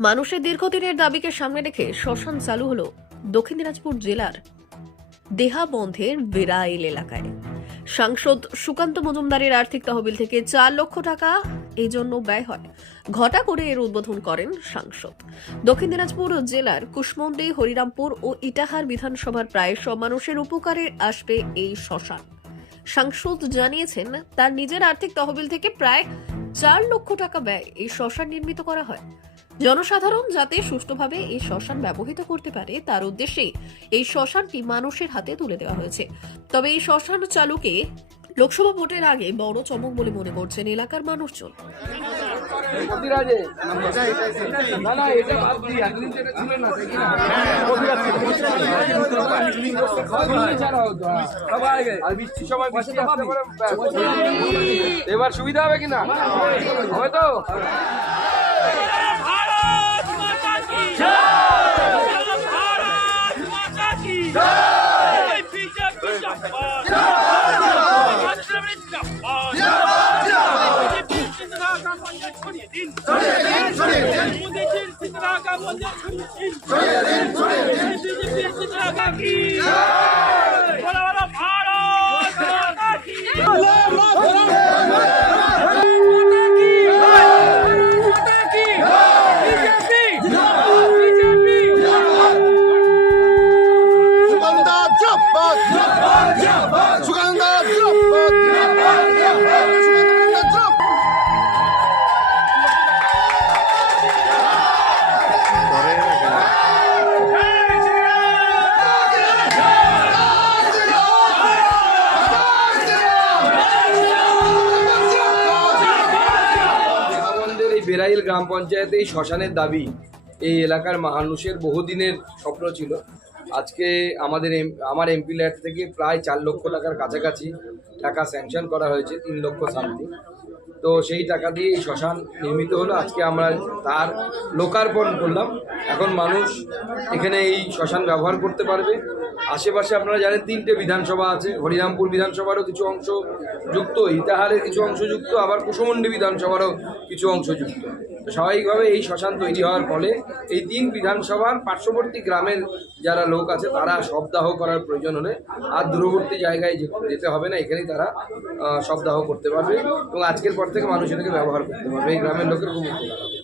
মানুষের দীর্ঘদিনের দাবিকে সামনে রেখে শ্মশান চালু হলো দক্ষিণ দিনাজপুর জেলার দেহাবন্ধের বেড়াইল এলাকায়। সাংসদ সুকান্ত মজুমদারের আর্থিক তহবিল থেকে চার লক্ষ টাকা এই জন্য ব্যয় হয়। ঘটা করে এর উদ্বোধন করেন সাংসদ। দক্ষিণ দিনাজপুর জেলার কুশমন্ডি, হরিরামপুর ও ইটাহার বিধানসভার প্রায় সব মানুষের উপকারে আসবে এই শ্মশান। সাংসদ জানিয়েছেন, তার নিজের আর্থিক তহবিল থেকে প্রায় চার লক্ষ টাকা ব্যয় এই শ্মশান নির্মিত করা হয়। জনসাধারণ যাতে সুষ্ঠুভাবে এই শ্মশান ব্যবহৃত করতে পারে, তার উদ্দেশ্যে এই শ্মশানটি মানুষের হাতে তুলে দেওয়া হয়েছে। তবে এই শ্মশান চালুকে লোকসভা ভোটের আগে বড় চমক বলে মনে করছেন এলাকার মানুষজন। কবিরাজে না না এটা বাদ দিই মন্দির ছড়িয়ে দিন ছড়িয়ে দিন ছড়িয়ে দিন মোদী জির চিত্রাকা মন্দির ছড়িয়ে দিন ছড়িয়ে দিন ছড়িয়ে দিন বিজেপির চিত্রাকা কি জয় বড় বড় ভারত মাতা কি জয় বেরাইল গ্রাম পঞ্চায়েতে এই শ্মশানের দাবি, এই এলাকার মানুষের বহুদিনের স্বপ্ন ছিল। আজকে আমাদের এম- আমার এমপি ল্যাড থেকে প্রায় চার লক্ষ টাকার কাছাকাছি টাকা স্যাংশন করা হয়েছে, তিন লক্ষ সামথিং তো সেই টাকা দিয়ে শ্মশান নির্মিত হলো। আজকে আমরা তার লোকার্পণ করলাম। এখন মানুষ এখানে এই শ্মশান ব্যবহার করতে পারবে। আশেপাশে আপনারা জানেন তিনটে বিধানসভা আছে। হরিরামপুর বিধানসভারও কিছু অংশ যুক্ত, ইতাহারের কিছু অংশ যুক্ত, আবার কুশমন্ডি বিধানসভারও কিছু অংশ যুক্ত। স্বাভাবিকভাবে এই শ্মশান তৈরি হওয়ার ফলে এই তিন বিধানসভার পার্শ্ববর্তী গ্রামের যারা লোক আছে, তারা শবদাহ করার প্রয়োজন হলে আর দূরবর্তী জায়গায় যেতে হবে না, এখানেই তারা শবদাহ করতে পারবে এবং আজকের পর থেকে মানুষ এটাকে ব্যবহার করতে পারবে। এই গ্রামের লোকের খুব উপকার হবে